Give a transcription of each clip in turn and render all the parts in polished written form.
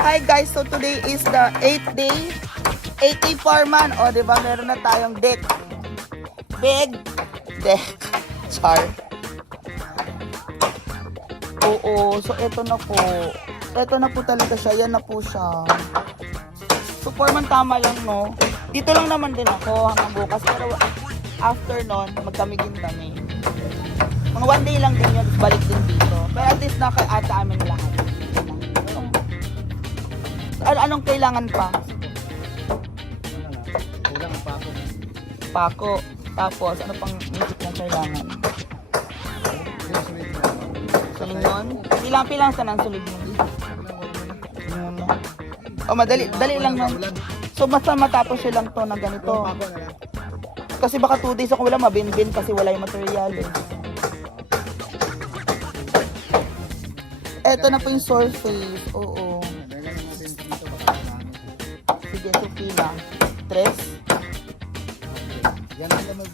Hi guys, so today is the 8th day. 8th day foreman. O, diba meron na tayong deck. Big deck. Char. Oo, so eto na po. Eto na po talaga siya. Yan na po siya. So foreman, tama lang, no? Dito lang naman din ako hanggang bukas. Pero after nun, magkamigin kami. Mga 1 day lang din yun, balik din dito. Pero at least naka-ata amin lahat. Anong kailangan pa? Kulang ang pako. Pako. Tapos, ano pang music na kailangan? Sulingon? Pilang sa nang sulingon? Oh, dali lang lang. So, basta matapos silang to na ganito. Kasi baka 2 days ako wala, mabinbin kasi wala yung material eh. Eto na po yung surface. Oo. Sige, so pila. 3.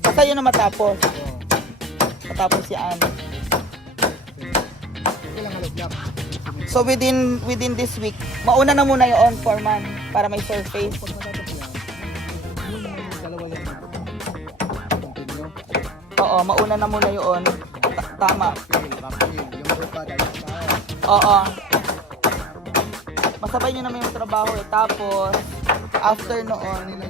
Basta yun na matapos. Matapos yan. So within this week, mauna na muna yung foreman para may surface. Oo, mauna na muna yun. Tama. Oo. Masabay nyo naman yung trabaho eh. Tapos, after noon,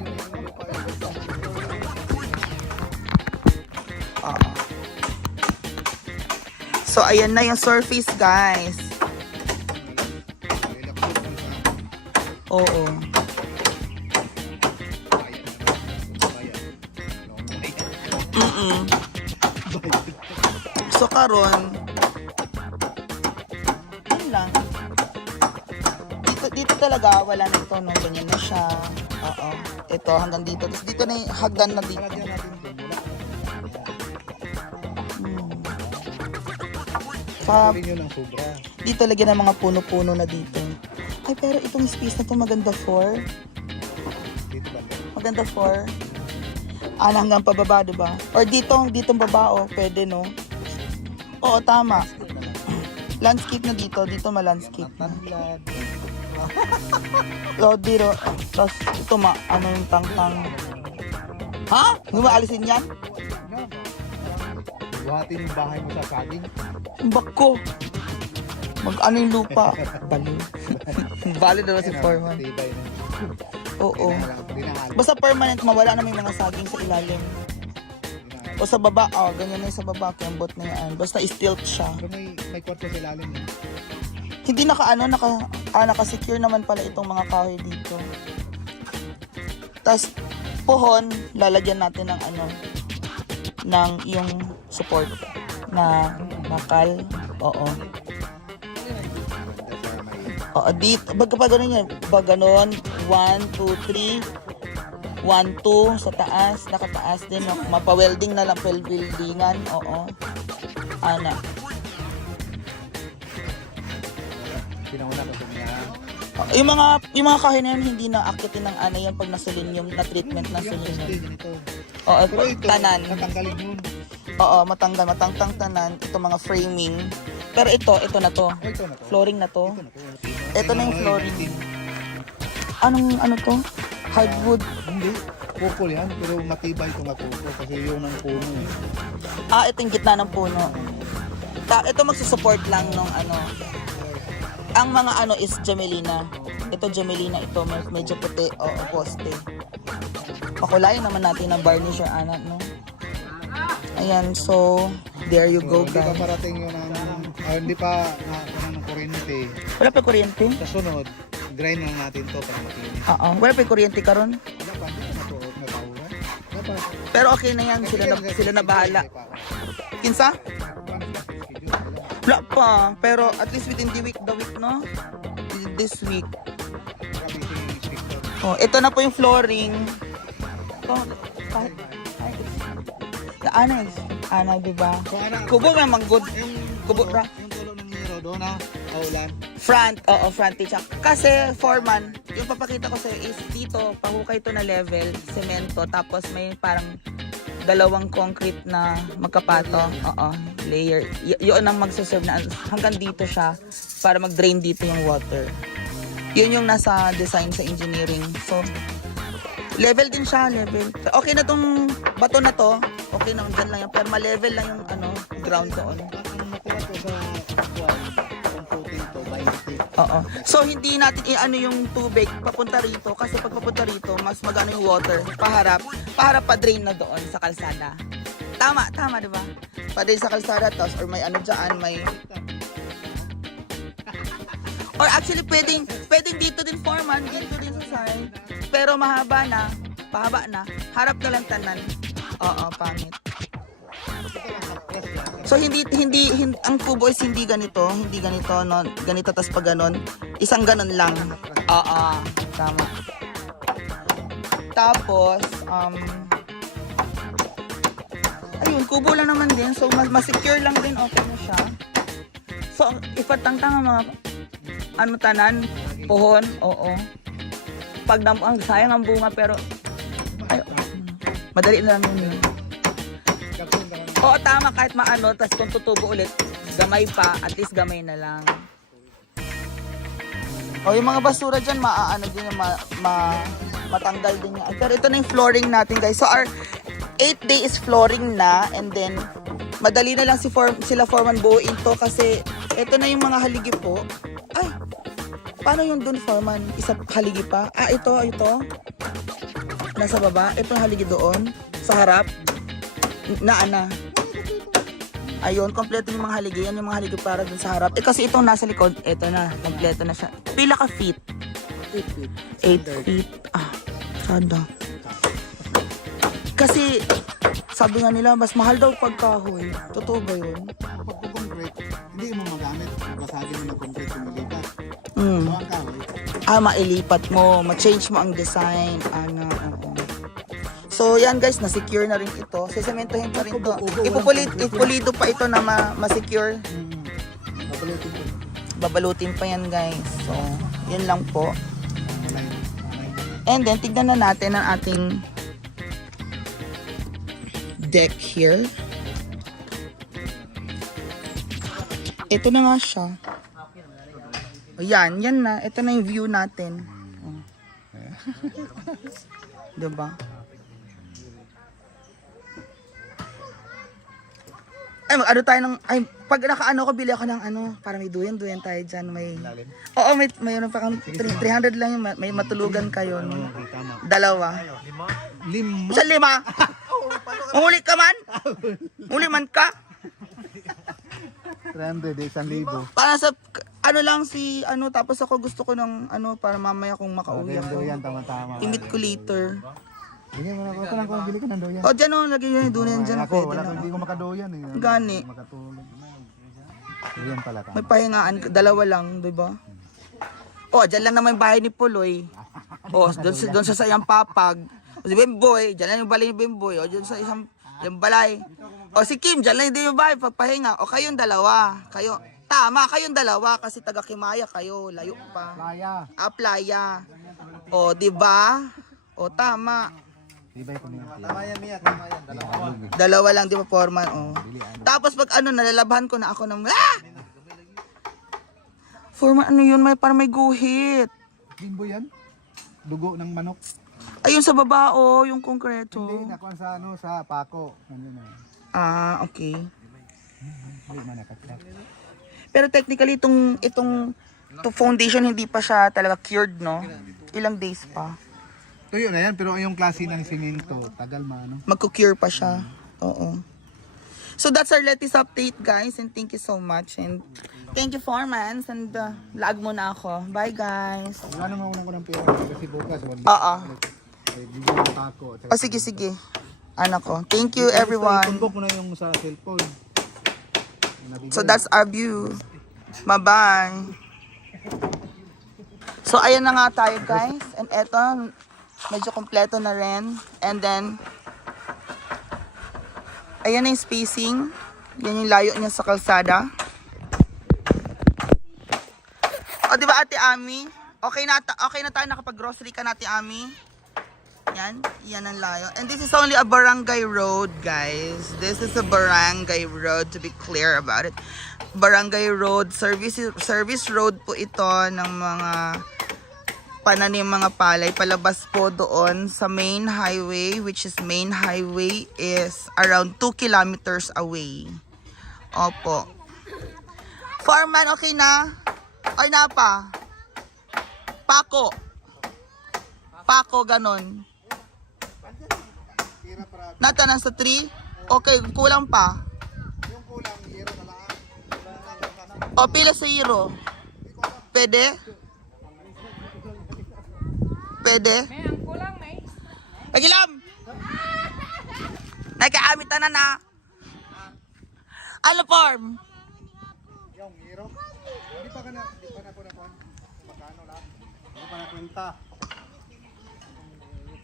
oo. So, ayan na yung surface, guys. Oo. So, karon yun lang. Dito talaga, wala na ito, no? Ganyan na siya. Oo. Ito, hanggang dito. Tapos dito na yung hagdan na dito. Dito lagyan ng mga puno-puno na dito. Ay, pero itong space na ito maganda for. Maganda for. Hanggang pababa, diba? Or ditong baba, oh. Pwede, no? Oo, tama. Landscape na dito. Dito ma-landscape na. Dito. Tapos ito ano yung tang-tang. Ha? Hindi mo alisin yan? Buhatin yung bahay mo sa saging. Bako. Ano yung lupa? Bali. Bali na si foreman. Oo. Basta permanent, mawala na may mga saging sa ilalim. O sa baba, ganyan na yung sa baba, kembot na yan. Basta stilt siya. Pero may kwarto sa ilalim. Hindi naka-secure naman pala itong mga kahoy dito. Tapos, pohon, lalagyan natin ng yung support na bakal. Oo. Oo, dito. Baga pa ganun yan. Baga ganun. 1, 2, 3. 1, 2 sa taas, nakataas din, no? Mapa-welding na lang, weldingan, oo. Ana. Pinauna ko niya. Yung mga kahoy na yun, hindi na akitin ng yan pag naselenium, na treatment na selenium. Oo, Pero ito, tanan. matanggalin yun. Oo, matangtang tanan, ito mga framing. Pero ito na to. Ito na to. Flooring na to. Ito na yung flooring. Ano to? Hardwood. Hindi. Kupol yan. Pero matibay itong kupol. Kasi yun ang puno eh. Ito yung gitna ng puno. Ito magsusupport lang nung Ang mga is Jamelina. Ito Jamelina, ito medyo puti. Oo, poste. Pakulayan naman natin ng varnish or no? Ayan, so there you go, Hindi guys. pa parating yun hindi pa ng kuryente. Wala pa kuryente? Sa sunod, grind lang natin to para makinis. Oo, wala pa kuryente karon. Wala pa, dito na to. May pauran. Wala pa. Pero okay na yan, sila na bahala. Kinsa? Wala pa, pero at least within the week, no? This week. Oh, ito na po yung flooring. Ana, diba? Kubo naman good. Kubo ra. Yung tulo ng nero doon kaulan. Front, front teacher. Kasi foreman, yung papakita ko sa'yo is dito, pahukay to na level, semento, tapos may parang dalawang concrete na magkapato. Layer. Yun ang magsaserve na hanggang dito siya para mag-drain dito yung water. Yun yung nasa design sa engineering. So, level din siya, level. Okay na tong bato na to. Okay na, dyan lang yan. Pero ma-level lang yung ground doon. Ang natira ko sa computing to, 20. Oo. So, hindi natin i-ano yung tubig papunta rito. Kasi pag papunta rito, mas magano yung water. Paharap pa drain na doon sa kalsada. Tama, di ba? Pa-drain sa kalsada, tapos, or may ano dyan, may... Or actually, pwedeng dito din foreman, dito din sa side. Pero mahaba na, pahaba na, harap na lang tanan. Oo, pangit. So, hindi ang kubo is hindi ganito, no? Ganito, tas pag ganon, isang ganon lang. Oo, tama. Tapos, ayun, kubo lang naman din. So, mas-secure lang din, okay na siya. So, ipatangtang mga, tanan, puhon, oo. Pag ang sayang ang bunga, pero, ay, madali na lang yun. Oo, tama, kahit maano, tas kung tutubo ulit, gamay pa, at least gamay na lang. O, yung mga basura dyan, matanggal din yan. Pero ito na yung flooring natin, guys. So, our 8th day is flooring na, and then, madali na lang sila foreman buuin to, kasi, ito na yung mga haligi po. Ay, paano yung dun foreman? Isa haligi pa? Ah, ito. Nasa baba. Ito yung haligi doon. Sa harap. Ayun, kompleto yung mga haligi. Yan yung mga haligi para dun sa harap. Kasi itong nasa likod, ito na. Kompleto na siya. Pila ka feet? 8 feet. Ah, sada. Kasi, sabi nga nila, mas mahal daw pagkahoy. Totoo ba yun? Kapag concrete, hindi mo magamit. Basagin mo na concrete yung malipat. So, ang kahoy. Mailipat mo. Ma-change mo ang design. Oo. So, yan guys, na-secure na rin ito. Sesementohin pa rin ito. Ipupulido pa ito na ma-secure. Babalutin pa yan guys. So, yan lang po. And then, tignan na natin ang ating deck here. Ito na nga siya. O yan na. Ito na yung view natin. Diba? Ay, mag-ano tayo ng... Ay, pag naka-ano ko, bili ako ng para may duyan tayo dyan. Oo, mayroon pa kang 300 lang yung may matulugan kayo. No? Dalawa. 5. Sa 5? Mahuli ka man? Mahuli man ka? 300, 1,000. Para sa... lang tapos ako gusto ko ng para mamaya kung makauwi ako. Doyan, tama-tama. Ingit ko later. Bigyan mo na ako lang kung bili ka ng doyan. O, dyan o, lagay yun yung duyan dyan. Ako, hindi ko makadoyan eh. Gani. Doyan pala tama. May pahingaan, 2 lang, di ba? O, dyan lang naman yung bahay ni Puloy. O, doon sa sayang papag. O, si Bimboy, dyan lang yung balay ni Bimboy. O, dyan sa isang yung balay. O, si Kim, dyan lang din yung bahay, pagpahinga. O, kayong 2. Tama, kayong 2 kasi taga Kimaya kayo, layo pa. Playa. Playa. O, di ba? O, tama. Tama yan, Mia. 2 lang, di ba, foreman? O. Tapos pag nalalabhan ko na ako ng... Foreman, yun? Parang may guhit. Bimbo yan? Dugo ng manok? Ayun sa baba, yung konkreto. Hindi, nakuha sa pako. Okay. Hindi man nakatap. Pero technically, itong foundation, hindi pa siya talaga cured, no? Ilang days pa. Tuyo na yan, pero yung klase ng simento, tagal Magko-cure pa siya. Oo. So that's our latest update, guys. And thank you so much. And thank you, Foreman. And lag mo na ako. Bye, guys. Wala naman ko ng pera kasi bukas. Oo. Bigyan ng pako. Sige. Anak ko. Thank you, everyone. Tumbok mo na yung sa cellphone. So that's our view. Bye-bye. So ayan na nga tayo, guys. And eto, medyo kompleto na rin. And then, ayan na yung spacing. Yan yung layo niya sa kalsada. O, di ba, Ate Ami? Okay na tayo nakapag-grocery ka na, Ate Ami? Yan ang layo. And this is only a barangay road, guys. This is a barangay road, to be clear about it. Barangay road, service road po ito ng mga pananim mga palay. Palabas po doon sa main highway, which is main highway is around 2 kilometers away. Opo. Foreman, okay na? Ay na pa? Pako. Pako, ganon. Nata na sa 3? Okay, kulang pa. Yung kulang, hero na lang. O, pila sa hero? Pwede? Pwede? May ang kulang, may. Pagilam! Nagkaamit na na. Ano form? Yung hero. Hindi pa na po na po. Magkano lang? Hindi pa na kwenta.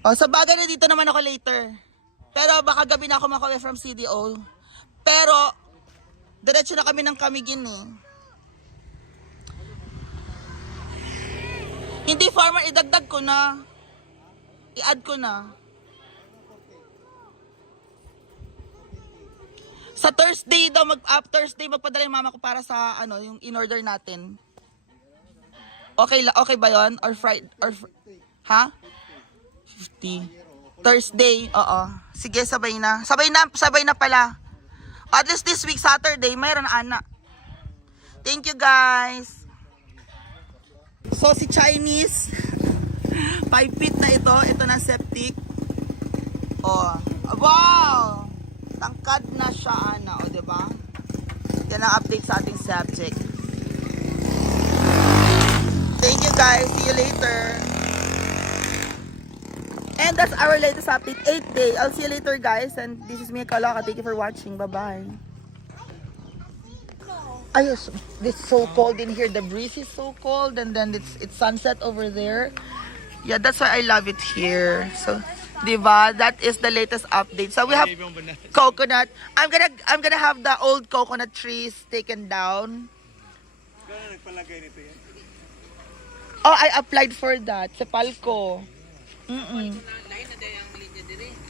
O, sa bagay na dito naman ako later. Pero baka gabi na ako makauwi from CDO. Pero, diretso na kami ng Camiguin eh. Hindi farmer, idagdag ko na. I-add ko na. Sa Thursday daw, Thursday magpadala yung mama ko para sa ano, yung in-order natin. Okay ba yon? Or Friday? Ha? 50. Thursday, oo. Sige, sabay na. Sabay na pala. At least this week, Saturday, mayroon ana. Thank you, guys. So, si Chinese, 5 feet na ito. Ito na septic. Oh, wow! Tangkad na siya, ana. O, diba? Yan ang update sa ating subject. Thank you, guys. See you later. And that's our latest update, 8th day. I'll see you later, guys. And this is Mia Kalaka. Thank you for watching. Bye-bye. Ayos, it's so cold in here. The breeze is so cold, and then it's sunset over there. Yeah, that's why I love it here. So, diba? That is the latest update. So we have coconut. I'm gonna have the old coconut trees taken down. Oh, I applied for that. Sa Palco.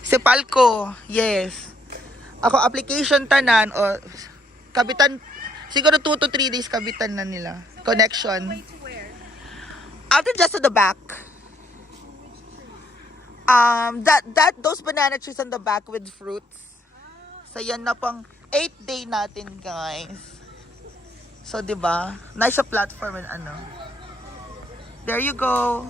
Si Palco, yes. Ako application tanan o kabitan siguro 2 to 3 days kabitan na nila. Connection. After just to the back. Those banana trees on the back with fruits. So yan na pang 8th day natin, guys. So 'di ba? Nice a platform and ano. There you go.